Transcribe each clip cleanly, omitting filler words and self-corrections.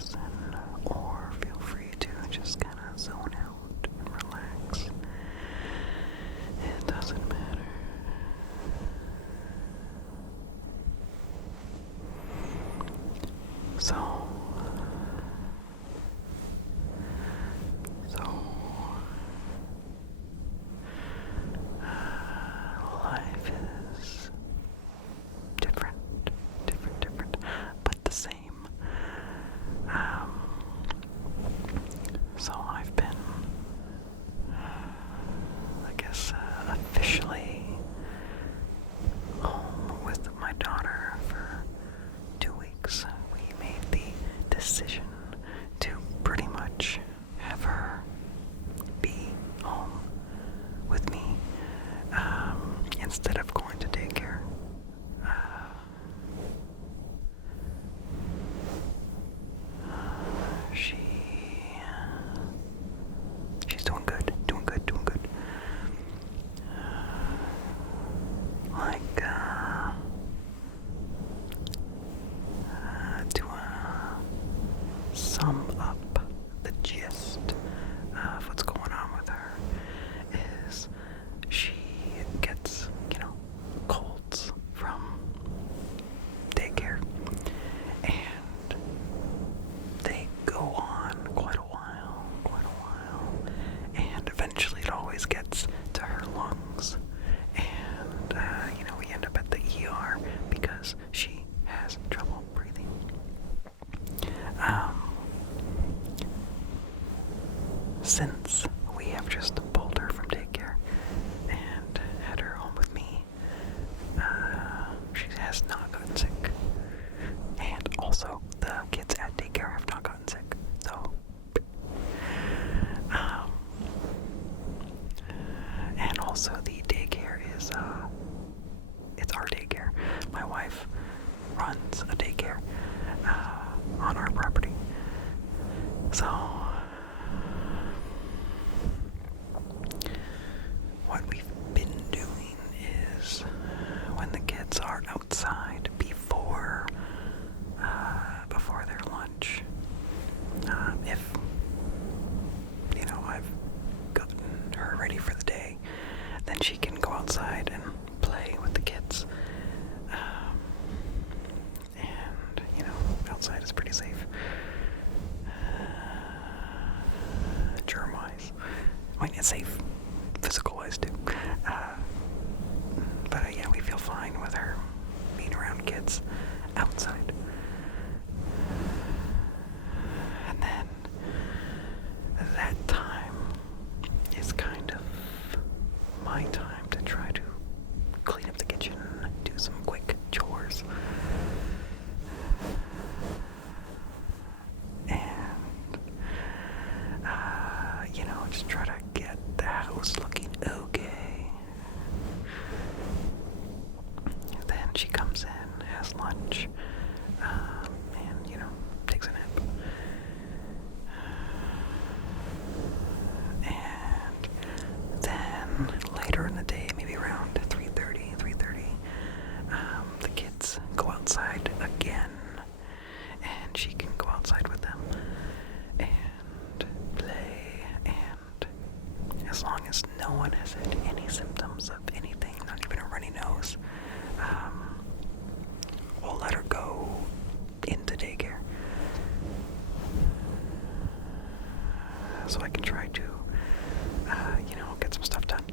listen, or feel free to just kind of zone out and relax. It doesn't matter. So life is different, but the same. So I've been, I guess, officially home with my daughter for 2 weeks. We made the decision to pretty much have her be home with me instead of going to daycare. She's doing good. Like, to sum up the gist of what's going on with her is she gets, colds from daycare, and they go on quite a while, and eventually it always gets to her lungs, and we end up at the ER because she has trouble breathing. Since we have just pulled her from daycare and had her home with me, she has not gotten sick. And also, the kids at daycare have not gotten sick. So, and also the daycare is, it's our daycare. My wife runs a daycare, on our property. So, what we've been doing is when the kids are outside before their lunch, if I've gotten her ready for the day, then she can go outside and play with the kids. And outside is pretty safe, germ-wise. I mean, it's safe physical-wise too. But yeah, we feel fine with her being around kids outside. And then that time is kind of my time to try to clean up the kitchen, do some quick chores. And just try to get the house looking okay. Then she comes in, has lunch, and, takes a nap. And then later in the day, maybe around 3:30, the kids go outside again, and she can go outside with them and play, and as long as no one has had any symptoms of anything, not even a runny nose, we'll let her go into daycare. So I can try to, get some stuff done.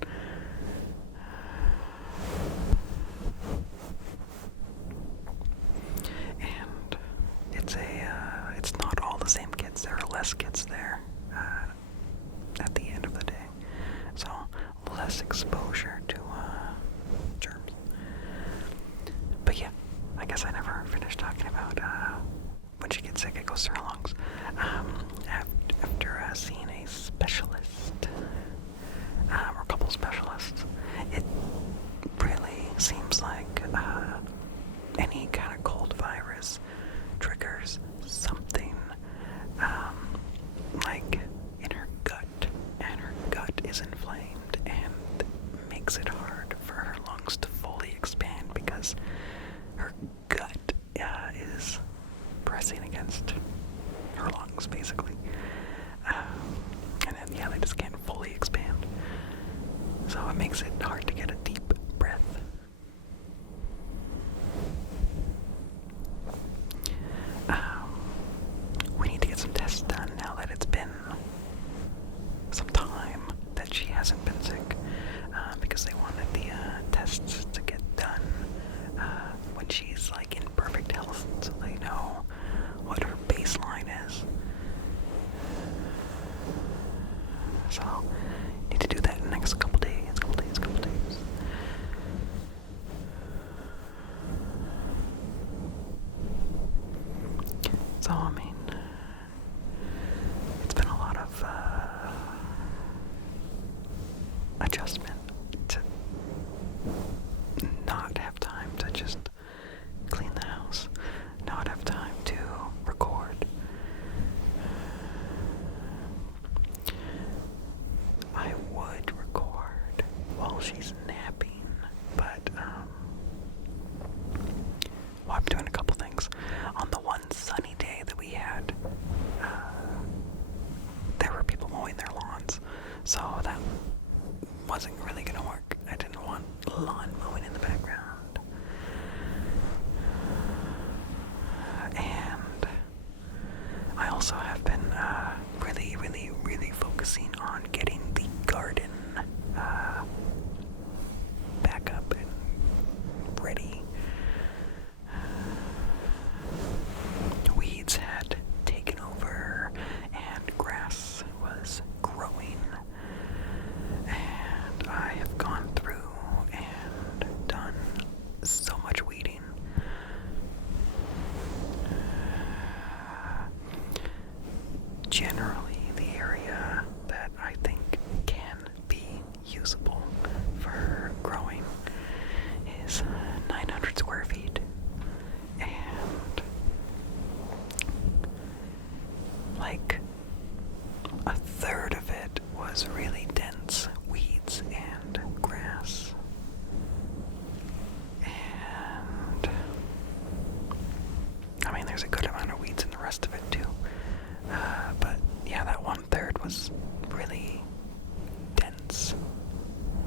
And it's not all the same kids. There are less kids there at the end of the day. So less exposure to germs. But yeah, I guess I never finished talking about when she gets sick, it goes through her lungs. After seeing a specialist, or a couple specialists, it really seems like any kind of cold virus triggers something like in her gut, and her gut is inflamed and makes it hard for her lungs to fully expand because her gut is pressing against her lungs, basically. And then, yeah, they just can't fully expand. So it makes it hard to get a deep breath. We need to get some tests done now that it's been some time that she hasn't been sick, because they wanted the tests to get done when she's like in perfect health, so they know what her baseline is. So need to do that in the next couple days. So I mean, it's been a lot of adjustment to not have time to just clean the house, not have time to record. I would record while she's napping, but well, I'm doing a couple things. On the one sunny day that we had, there were people mowing their lawns, so that wasn't really gonna work. I didn't want lawn mowing in the background. And I also have been really focusing on getting the garden back up and ready. Weeds had taken over and grass was growing, and I have gone through and done so much weeding. Generally, the area that I think can be usable for growing is 900 square feet, and like a third of it was really dense weeds and grass. And I mean, there's a good amount of weeds in the rest of it too. But yeah, that 1/3 was really dense.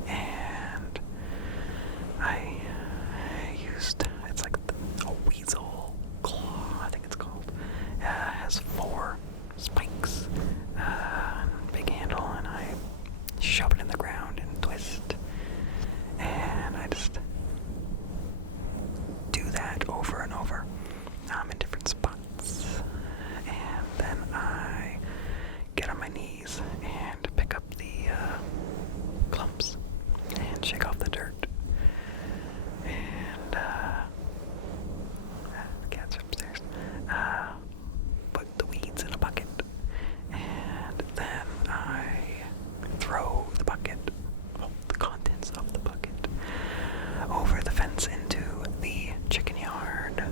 And I used, it's like a weasel claw, I think it's called. Has 4 spikes, big handle, and I shove it in the ground and twist. And I just do that over and over in different spots. And then I get on my knees and pick up the clumps and shake off the dirt. And the cats are upstairs. Put the weeds in a bucket, and then I throw the bucket, the contents of the bucket, over the fence into the chicken yard.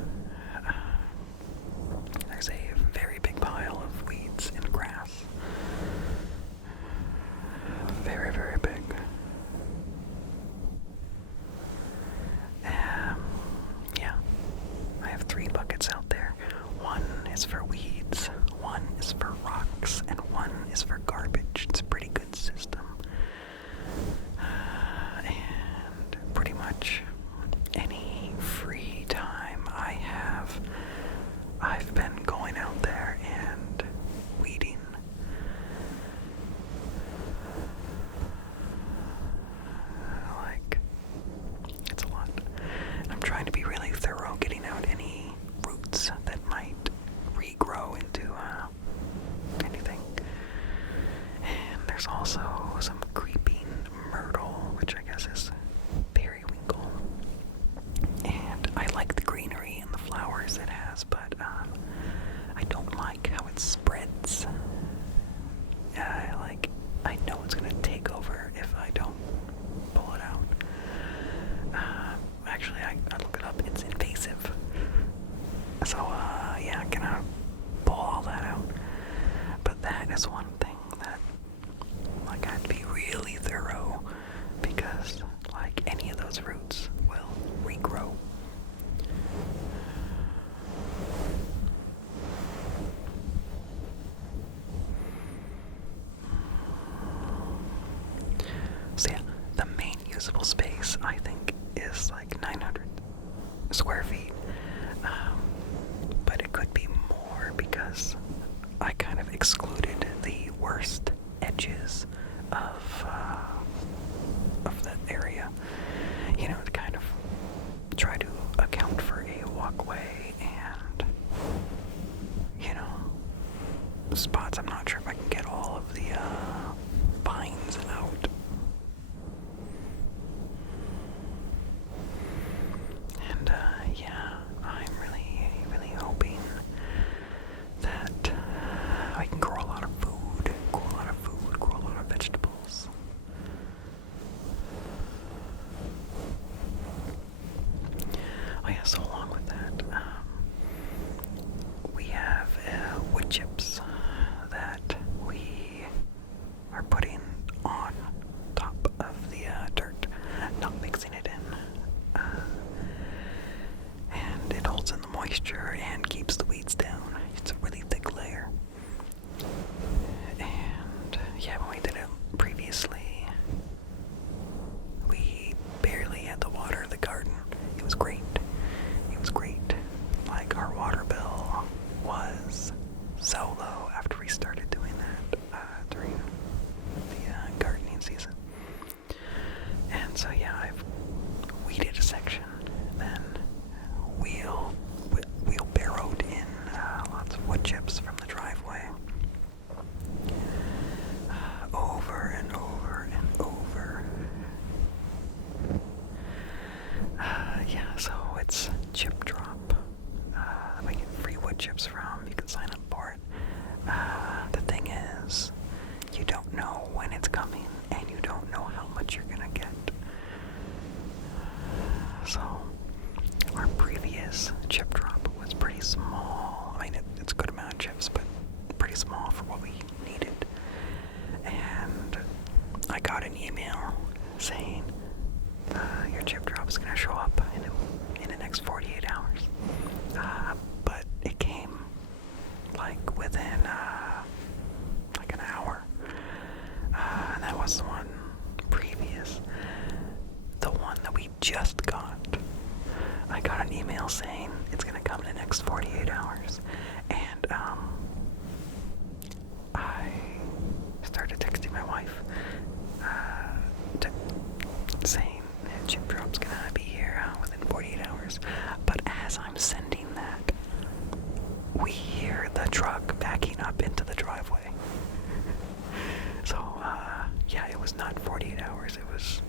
There's a very big pile of weeds and grass. Very, very big. Yeah, I have 3 buckets out there. One is for weeds, one is for rocks, and one is for garbage. It's a pretty good system. And pretty much any free time I have, I've been going out there and weeding. Like, it's a lot. I'm trying to be really thorough, getting out any roots that might regrow into anything. And there's also some creeping myrtle, which I guess is periwinkle. And I like the greenery and the flowers it has, but I don't like how it spreads. I know it's gonna take over if I don't pull it out. Actually, I look it up. It's invasive. So, yeah, I'm gonna pull all that out. But that is one thing that, like, I have to be really thorough, because, like, any of those roots will regrow. because I kind of excluded the worst edges of that area, you know, to kind of try to account for a walkway and, you know, spots I'm not sure if I can get all of the vines out. And yeah, I'm really hoping that I can grow a lot of food, grow a lot of vegetables. Oh yeah, so along with that, we have wood chips that we are putting on top of the dirt, not mixing it in. And it holds in the moisture and keeps the weeds down. It's a really thick layer. And yeah, when we did it previously, we barely had to water the garden. It was great. It was great. Like, our water bill was so low after we started doing that during the gardening season. And so yeah, I've weeded a section, then wheelbarrowed in lots of wood chips from the driveway, over and over and over. Yeah, so it's Chip Drop. I get free wood chips from. You can sign up for it. The thing is, you don't know when it's coming, and you don't know how much you're gonna get. So, our previous chip drop was pretty small. I mean, it's a good amount of chips, but pretty small for what we needed. And I got an email saying, your chip drop is going to show up in the next 48 hours. But it came, like, within, like, an hour. And that was the one previous. The one that we just got. I got an email saying it's going to come in the next 48 hours. And, I started texting my wife, saying chip drop's gonna be here within 48 hours. But as I'm sending that, we hear the truck backing up into the driveway. So, yeah, it was not 48 hours. It was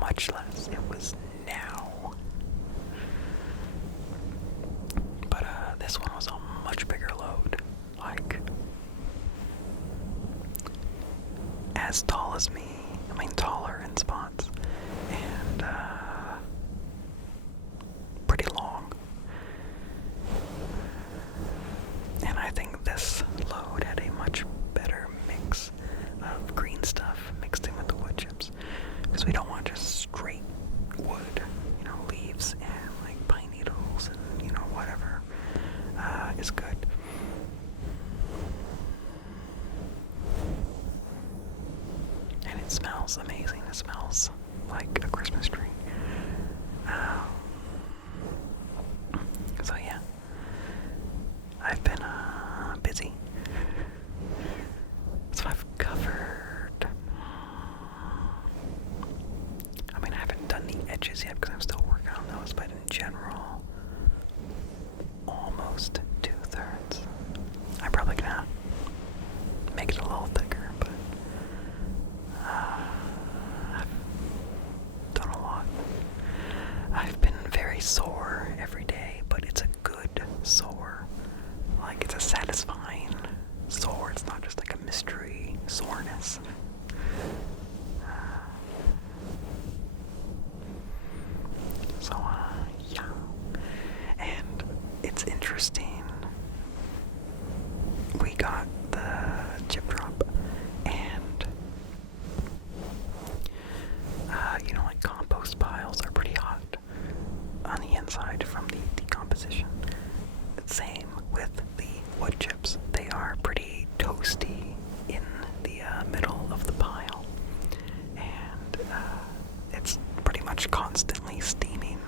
much less. It was now. But, this one was a much bigger load. Like, as tall as me. I mean, taller in spots. And, pretty long. And I think this load had a much better mix of green stuff mixed in with the wood chips. Because we don't want just straight wood, you know, leaves and like pine needles and, you know, whatever is good. And it smells amazing. It smells like a Christmas tree. So yeah, I've been busy. So I've covered, I mean, I haven't done the edges yet because I'm still working on those, but in general, almost 2/3. I'm probably gonna make it a little thicker, but I've done a lot. I've been very sore every day, but it's a good sore. Like, it's a satisfying sore. It's not just like a mystery soreness. So, yeah. And it's interesting. We got the chip drop, and you know, like, compost piles are pretty hot on the inside from the decomposition. Same with the wood chips. They are pretty toasty in the middle of the pile, and it's pretty much constantly steaming.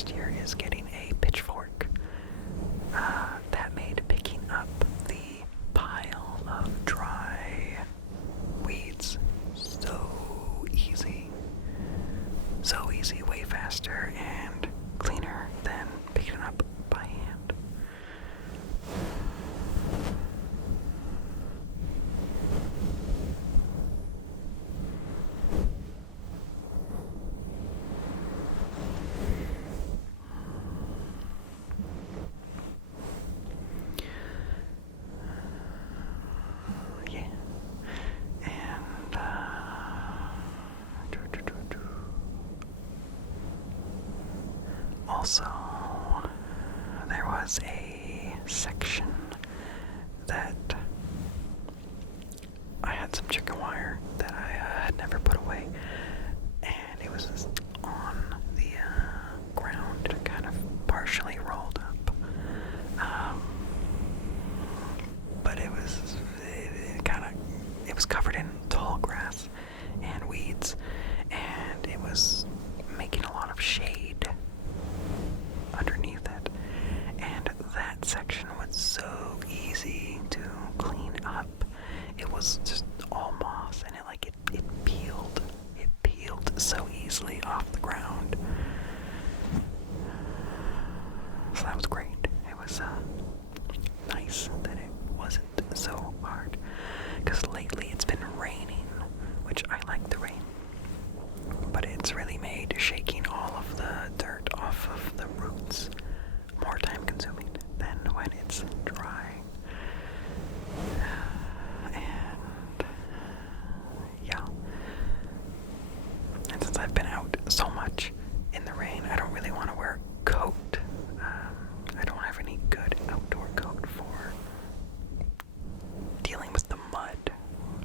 last year is getting a pitchfork. That made picking up the pile of dry weeds so easy. So easy, way faster and cleaner than picking it up by hand. Yeah. And, also, there was a section that I had some chicken wire that I had never put away, and it was just on the ground, kind of partially rolled up. But it was covered in tall grass and weeds, and it was making a lot of shade underneath it. And that section was so easy to clean up. It was just all moss, and it peeled. It peeled so easily off the ground. So that was great. It was nice that it wasn't so hard. Because lately it's been raining, which I like the rain. But it's really made shaking all of the dirt off of the roots more time consuming than when it's dry. And yeah. And since I've been out so much in the rain, I don't really want to wear a coat. I don't have any good outdoor coat for dealing with the mud.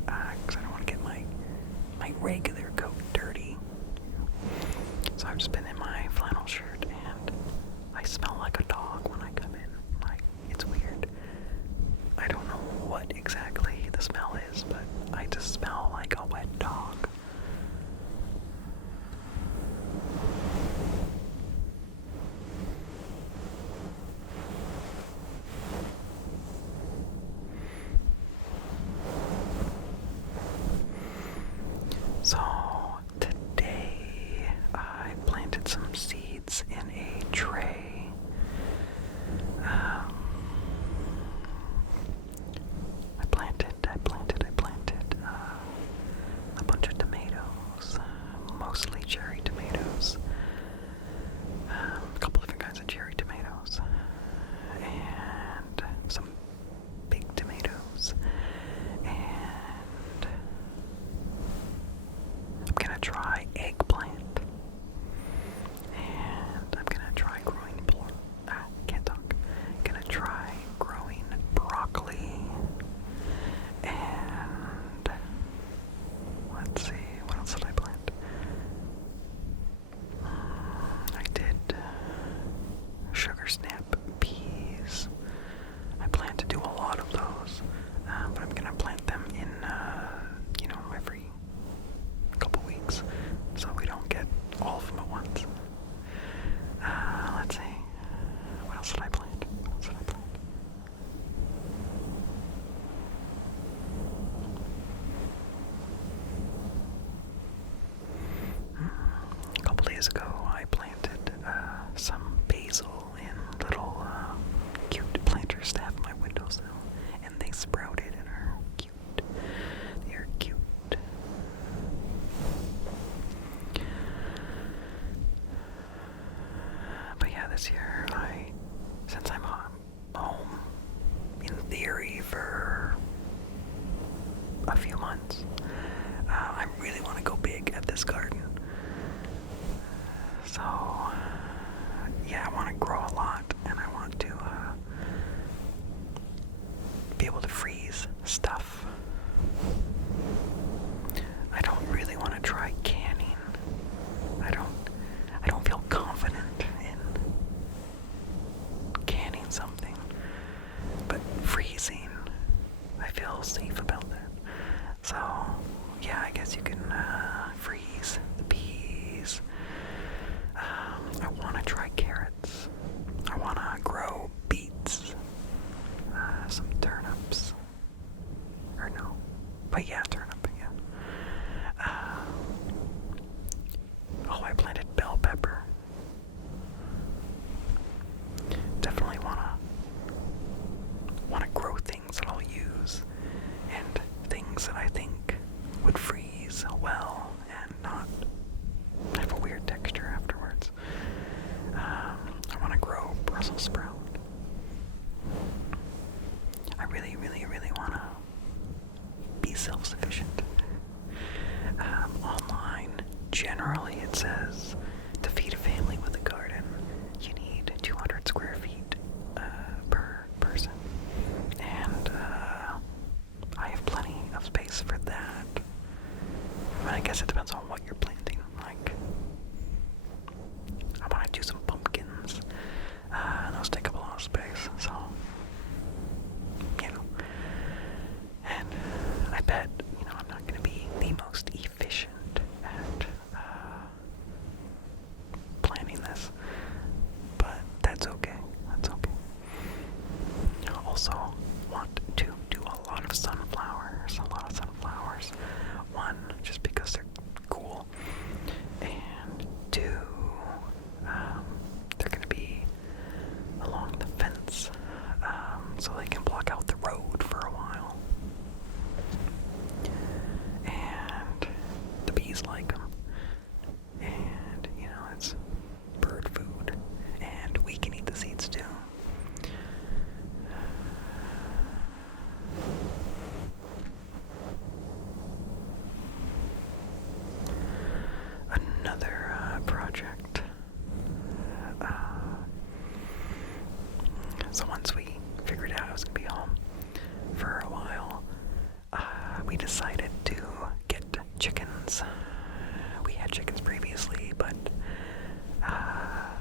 Because I don't want to get my regular coat dirty. So I've just been in my flannel shirt, and I smell like a dog when I come in. It's weird. I don't know what exactly the smell is, but I just smell like a wet dog. So today I planted some seeds in a tray. I planted a bunch of tomatoes, mostly cherry tomatoes, a couple different kinds of cherry tomatoes, and some big tomatoes, and I'm gonna try eggplant, and I'm gonna try growing gonna try growing broccoli, and let's see, what else did I plant? I did sugar snap peas. I plan to do a lot of those, but I'm gonna plant them in, every couple weeks, so we don't get all of them at once. Let's see. What else did I plant? A couple days ago, I planted some basil in little cute planters to have in my windowsill, and they sprouted and are cute. They are cute. But yeah, this year, since I'm home in theory for a few months, I really want to go big at this garden. So yeah, I want to grow a lot, and I want to be able to freeze stuff. I don't really want to try canning. I don't feel confident in canning something, but freezing, I feel safe about that. So yeah, I guess you can freeze the peas. I want to try carrots. really want to be self-sufficient. Online, generally it says to feed a family with a garden, you need 200 square feet per person. And I have plenty of space for that. But I guess it depends on what you're planting. Like, I want to do some pumpkins. Those take up a lot of space, so, you know. And I bet, I'm not going to be the most efficient at planning this, but that's okay. That's okay. I also want to do a lot of sunflowers. One, just because they're cool, and two, they're going to be along the fence, so they can block out the road for a while. And the bees like them. And, it's bird food. And we can eat the seeds too. Another project. So once we figured out I was going to be home for a while, we decided to get chickens. We had chickens previously, but I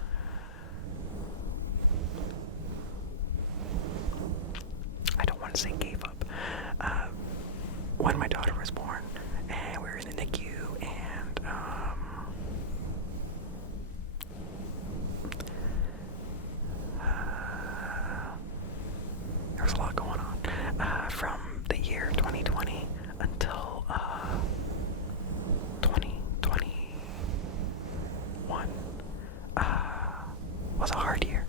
don't want to say gave up. When my daughter was born, and we were in the NICU, and there was a lot going on from the year 2020 until 2021 was a hard year.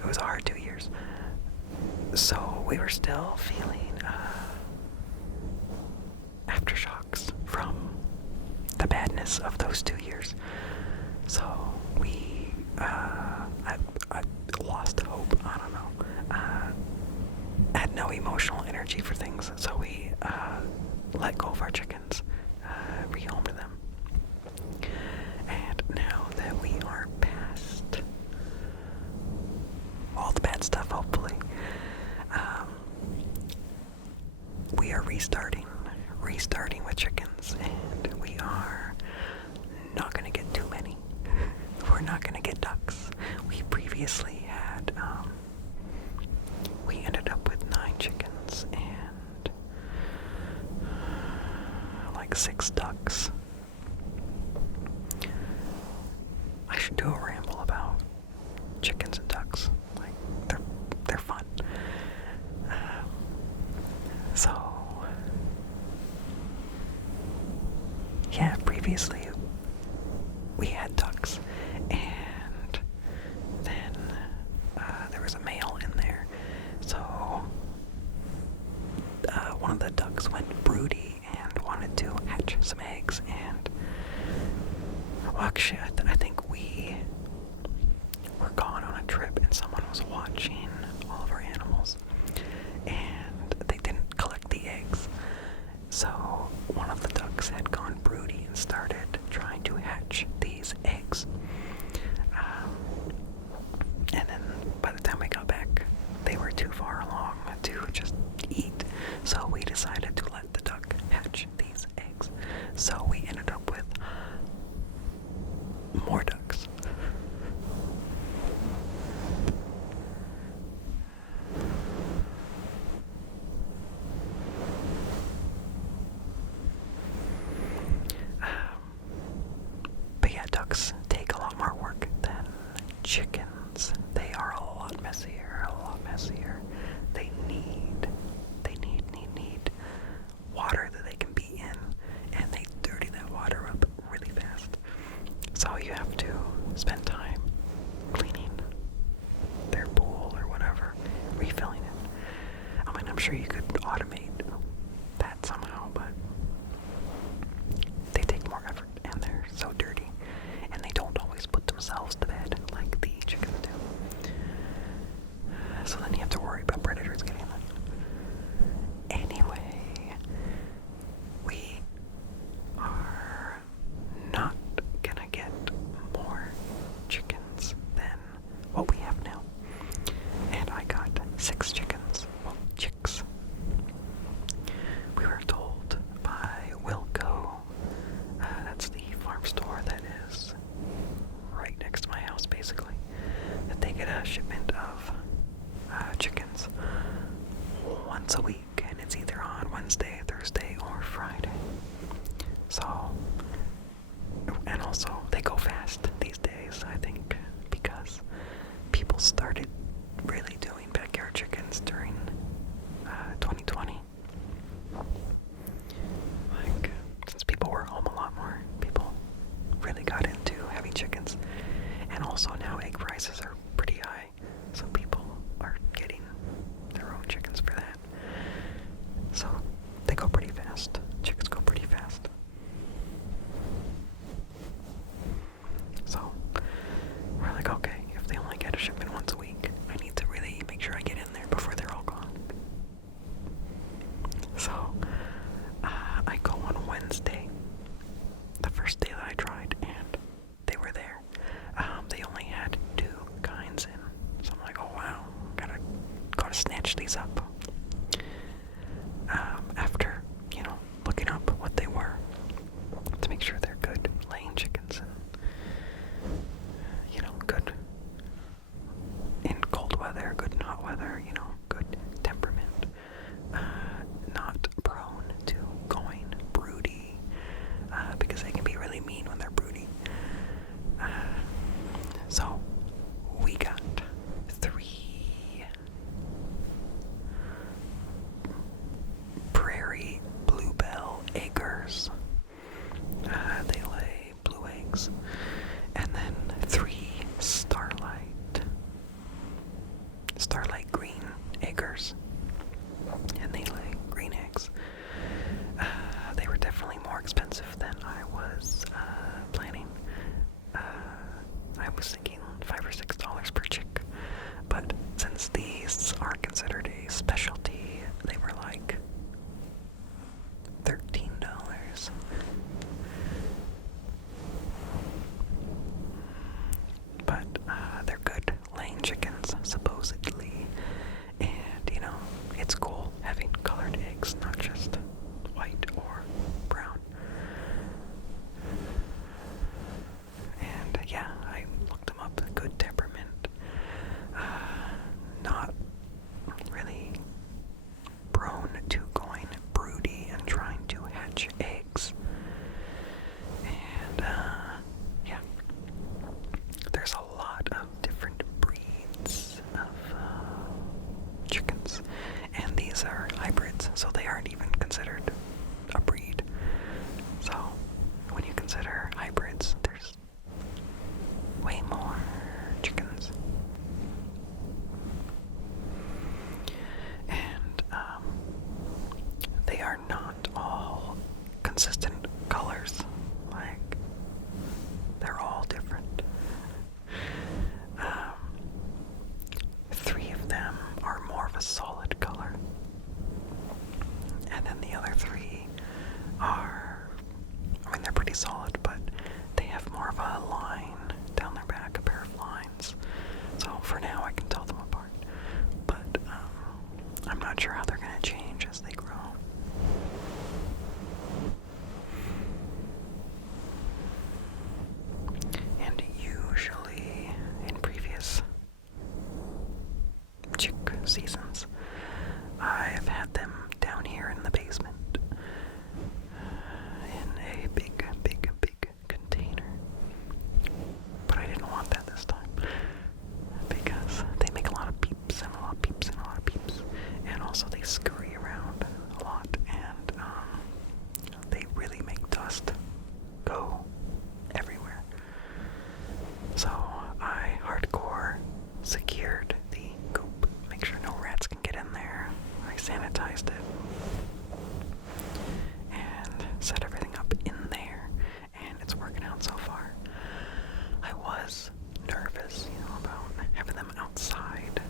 It was a hard 2 years. So we were still feeling aftershocks from the badness of those 2 years. So we, I lost hope. I don't know. Had no emotional energy for things. So we let go of our chickens, rehomed them. And now that we are past all the bad stuff, hopefully, we are restarting with chickens, and we are not going to get too many. We're not going to get ducks. We previously had, we ended up with 9 chickens and like 6 ducks. I should do a ramble about chickens and ducks. Like, they're fun. So, yeah, previously we had ducks, and then there was a male in there. So one of the ducks went broody and wanted to hatch some eggs, and well, actually, I think we were gone on a trip, and someone was watching all of our animals, and they didn't collect the eggs. So one of the ducks had gone broody and started trying to hatch these eggs. And then by the time we got back, they were too far along to just eat. So we decided to let the duck hatch these eggs. So we ended up with more ducks. But yeah, ducks take a lot more work than chickens. They are a lot messier. They need water that they can be in, and they dirty that water up really fast. So you have to spend time cleaning their pool or whatever, refilling it. I mean, I'm sure you could automate that somehow, but they take more effort, and they're so dirty, and they don't always put themselves to bed like the chickens do. So then you have to worry about predators once a week, and it's either on Wednesday, Thursday, or Friday. So, and also, they go fast these days, I think, because people started really doing backyard chickens during 2020. Like, since people were home a lot more, people really got into having chickens. And also now egg prices are pretty high, so people are getting their own chickens for that. So they go pretty fast. Chickens go pretty fast. So we're like, okay, if they only get a shipment once a week, I need to really make sure I get in there before they're all gone. So I go on Wednesday, the first day that I tried, and they were there. They only had 2 kinds in, so I'm like, oh wow, gotta snatch these up. After, looking up what they were to make sure they're good laying chickens and, good in cold weather, good in hot weather, good temperament, not prone to going broody, because they can be really mean when they're broody. So we got 3 prairie bluebell eggers. They lay blue eggs. And then 3 starlight green eggers. And they lay green eggs. They were definitely more expensive than I was planning. I was thinking $5 or $6 per chick, but since these are considered a specialty, they were like $13. But they're good laying chickens, supposedly, and it's cool having colored eggs, not just white or brown. And yeah, I looked them up. Good temperament, not really prone to going broody and trying to hatch eggs. And yeah, there's a lot of different breeds of chickens, and these are hybrids, so they aren't even considered a breed. So when you consider hybrids, there's way more chickens. And they are not all consistent colors. Like, they're all different. 3 of them are more of a solid color. And then the other 3 are, they're pretty solid, but they have more of a line down their back, a pair of lines. So for now, I can tell them apart. But I'm not sure how they're going to change as they grow. And usually, in previous chick seasons, I've had them down here in the basement in a big container. But I didn't want that this time because they make a lot of peeps and a lot of peeps and a lot of peeps, and also they scurry around a lot, and they really make dust go everywhere. So I hardcore secured the coop, make sure no rats can get in there. I sanitized it and set everything up in there, and it's working out so far. I was nervous, about having them outside,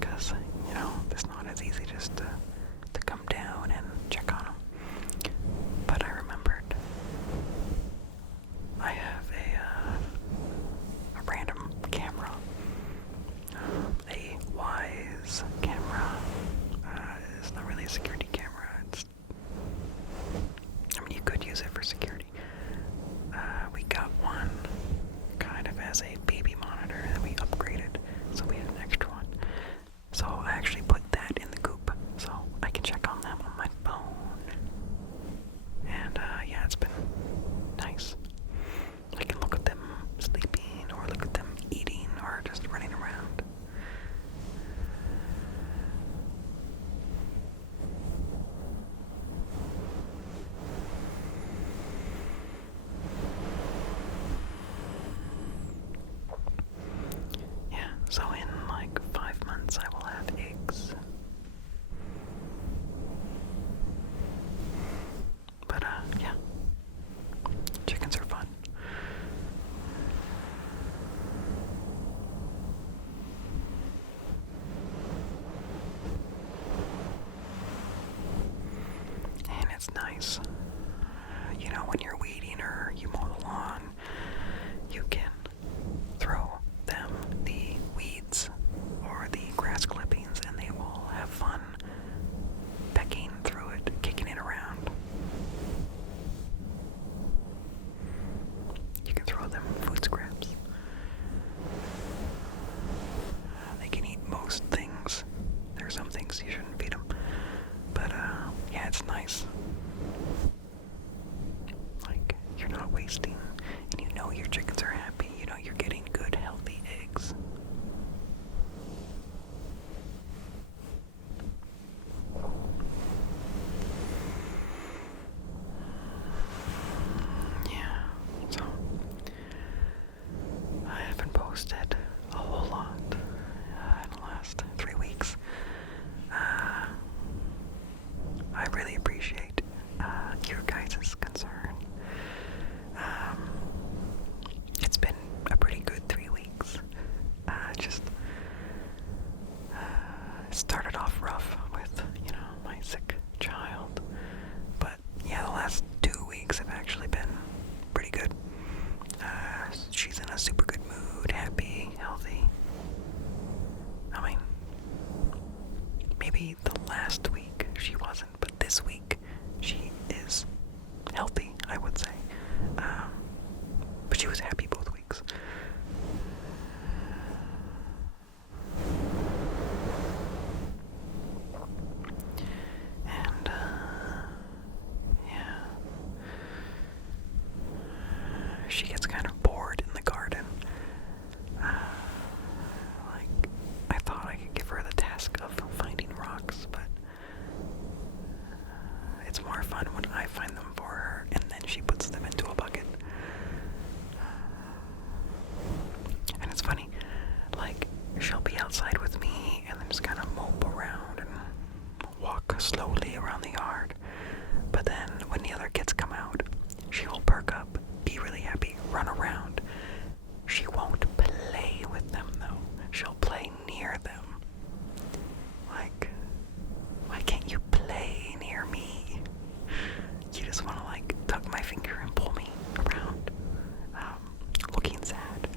because, it's not as easy just to come down and check on them. But I remembered I have a random camera, a Wise camera. It's not really a security camera. You could use it for security. We got one kind of as a baby monitor that we upgraded, so we had an extra one. So I actually put it's nice. You know, when you're weeding or you mow the lawn, you can throw them the weeds or the grass clippings and they will have fun pecking through it, kicking it around. You can throw them food scraps. They can eat most things. There are some things you shouldn't feed them. But, yeah, it's nice. Like, you're not wasting, and you know your chickens are happy. You know you're getting good, healthy eggs. Yeah, so I haven't posted a whole lot in the last 3 weeks. I really appreciate your guys' concern. It's been a pretty good 3 weeks. Just started off rough with, my sick child. But yeah, the last 2 weeks have actually been pretty good. She's in a super good mood, happy, healthy. I mean, maybe the last week she wasn't, but this week she is healthy, I would say. But she was happy both weeks. And, yeah. She gets kind of bored in the garden. Like, I thought I could give her the task of finding rocks, but it's more fun when I find them for her and then she puts them into a bucket. And it's funny, like, she'll be outside with me and then just kind of mope around and walk slowly around the yard. But then when the other kids come out, she'll perk up, be really happy, run around. She won't play with them though. She'll play near them. Like, why can't you play near me? You just want to like tuck my finger and pull me around, looking sad.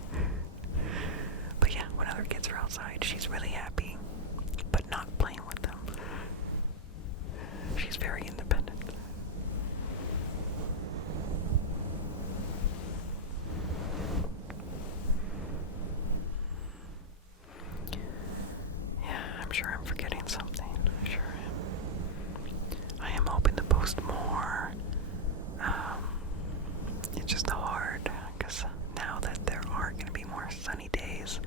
But yeah, when other kids are outside, she's really happy, but not playing with them. She's very independent. Yeah, I'm sure I'm forgetting something. I sure am. I am hoping to post more. It's just hard, because now that there are going to be more sunny days,